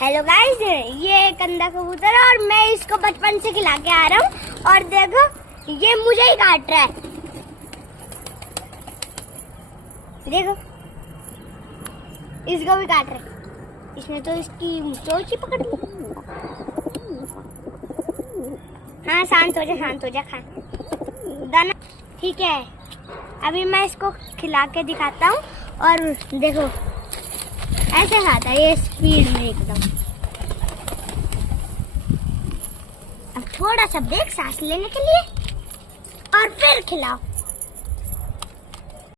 Hello guys, ये एक अंधा कबूतर है और मैं इसको बचपन से खिला के आ रहा हूँ। और देखो ये मुझे ही काट रहा है। देखो इसको भी काट रहा है। इसने तो इसकी चोंच ही पकड़ ली। हाँ शांत हो जा खा दाना। ठीक है, अभी मैं इसको खिला के दिखाता हूँ। और देखो ऐसे खाता है ये स्पीड में एकदम। अब थोड़ा सा ब्रेक सांस लेने के लिए और फिर खिलाओ।